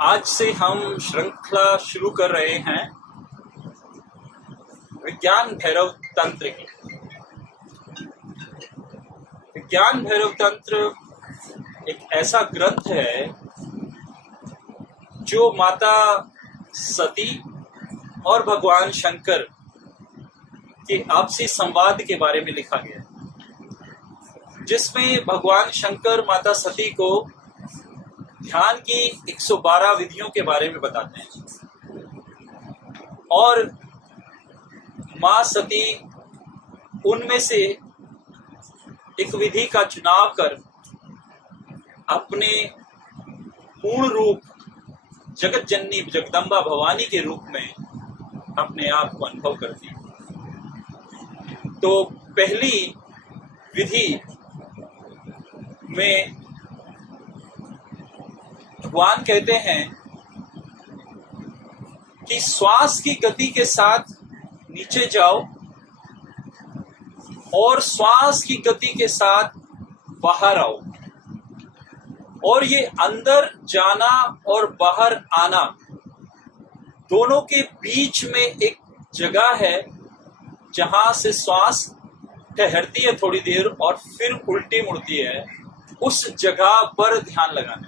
आज से हम श्रृंखला शुरू कर रहे हैं विज्ञान भैरव तंत्र की। विज्ञान भैरव तंत्र एक ऐसा ग्रंथ है जो माता सती और भगवान शंकर के आपसी संवाद के बारे में लिखा गया है, जिसमें भगवान शंकर माता सती को ध्यान की 112 विधियों के बारे में बताते हैं और मां सती उनमें से एक विधि का चुनाव कर अपने पूर्ण रूप जगत जननी जगदम्बा भवानी के रूप में अपने आप को अनुभव करती है। तो पहली विधि में भगवान कहते हैं कि श्वास की गति के साथ नीचे जाओ और श्वास की गति के साथ बाहर आओ, और ये अंदर जाना और बाहर आना दोनों के बीच में एक जगह है जहां से श्वास ठहरती है थोड़ी देर और फिर उल्टी मुड़ती है। उस जगह पर ध्यान लगाना।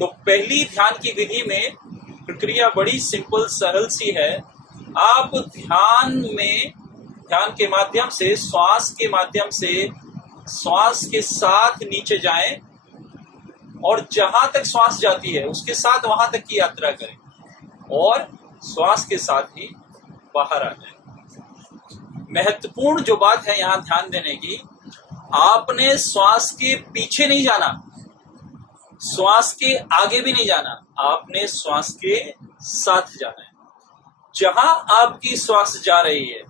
तो पहली ध्यान की विधि में प्रक्रिया बड़ी सिंपल सरल सी है। आप ध्यान के माध्यम से श्वास के माध्यम से श्वास के साथ नीचे जाएं और जहां तक श्वास जाती है उसके साथ वहां तक की यात्रा करें और श्वास के साथ ही बाहर आ जाएं। महत्वपूर्ण जो बात है यहाँ ध्यान देने की, आपने श्वास के पीछे नहीं जाना, श्वास के आगे भी नहीं जाना, आपने श्वास के साथ जाना है। जहां आपकी श्वास जा रही है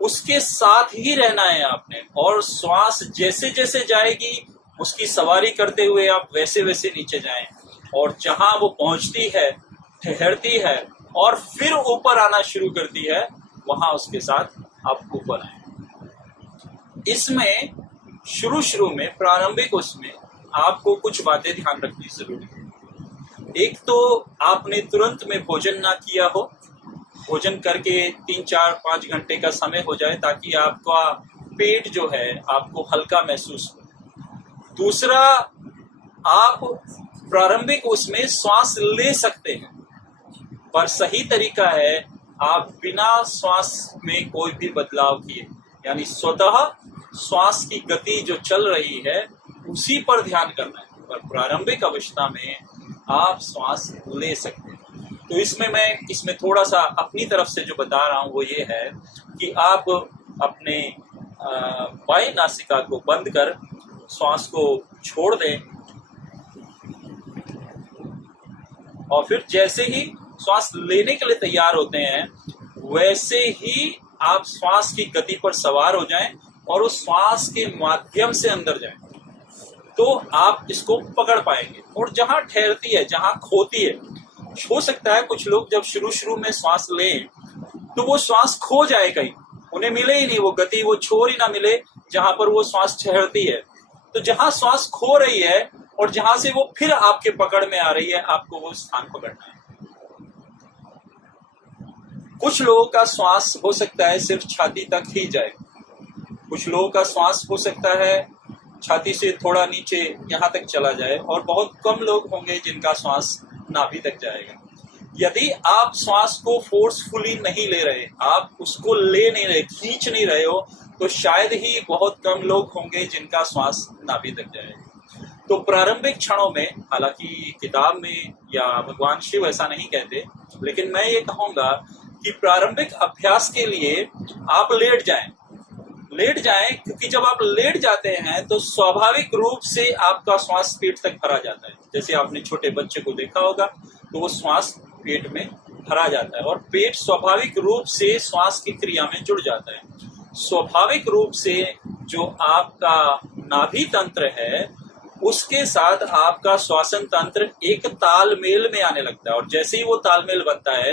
उसके साथ ही रहना है आपने, और श्वास जैसे जैसे जाएगी उसकी सवारी करते हुए आप वैसे वैसे नीचे जाएं, और जहां वो पहुंचती है, ठहरती है और फिर ऊपर आना शुरू करती है, वहां उसके साथ आप ऊपर आए। इसमें शुरू में प्रारंभिक उसमें आपको कुछ बातें ध्यान रखनी जरूरी है। एक तो आपने तुरंत में भोजन ना किया हो, भोजन करके 3, 4, 5 घंटे का समय हो जाए ताकि आपका पेट जो है आपको हल्का महसूस हो। दूसरा, आप प्रारंभिक उसमें श्वास ले सकते हैं, पर सही तरीका है आप बिना श्वास में कोई भी बदलाव किए, यानी स्वतः श्वास की गति जो चल रही है उसी पर ध्यान करना है। पर प्रारंभिक अवस्था में आप श्वास ले सकते हैं। तो इसमें थोड़ा सा अपनी तरफ से जो बता रहा हूं वो ये है कि आप अपने बाएं नासिका को बंद कर श्वास को छोड़ दें, और फिर जैसे ही श्वास लेने के लिए तैयार होते हैं वैसे ही आप श्वास की गति पर सवार हो जाएं और उस श्वास के माध्यम से अंदर जाएं, तो आप इसको पकड़ पाएंगे। और जहां ठहरती है, जहां खोती है, हो सकता है कुछ लोग जब शुरू में श्वास लें तो वो श्वास खो जाए, कहीं उन्हें मिले ही नहीं, वो गति, वो छोर ही ना मिले जहां पर वो श्वास ठहरती है। तो जहां श्वास खो रही है और जहां से वो फिर आपके पकड़ में आ रही है, आपको वो स्थान पकड़ना है। कुछ लोगों का श्वास हो सकता है सिर्फ छाती तक ही जाए, कुछ लोगों का श्वास हो सकता है छाती से थोड़ा नीचे यहाँ तक चला जाए, और बहुत कम लोग होंगे जिनका श्वास नाभि तक जाएगा। यदि आप श्वास को फोर्सफुली नहीं ले रहे, आप उसको ले नहीं रहे, खींच नहीं रहे हो, तो शायद ही बहुत कम लोग होंगे जिनका श्वास नाभि तक जाएगा। तो प्रारंभिक क्षणों में, हालांकि किताब में या भगवान शिव ऐसा नहीं कहते, लेकिन मैं ये कहूंगा कि प्रारंभिक अभ्यास के लिए आप लेट जाएं, क्योंकि जब आप लेट जाते हैं तो स्वाभाविक रूप से आपका श्वास पेट तक भरा जाता है। जैसे आपने छोटे बच्चे को देखा होगा तो वो श्वास पेट में भरा जाता है और पेट स्वाभाविक रूप से श्वास की क्रिया में जुड़ जाता है। स्वाभाविक रूप से जो आपका नाभि तंत्र है उसके साथ आपका श्वासन तंत्र एक तालमेल में आने लगता है, और जैसे ही वो तालमेल बनता है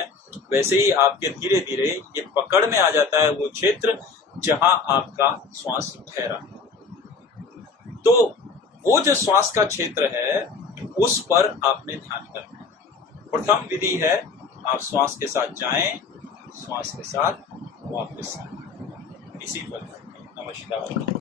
वैसे ही आपके धीरे धीरे ये पकड़ में आ जाता है वो क्षेत्र जहां आपका श्वास ठहरा। तो वो जो श्वास का क्षेत्र है उस पर आपने ध्यान करना है। प्रथम विधि है आप श्वास के साथ जाएं, श्वास के साथ वापस आएं। इसी पर नमस्कार।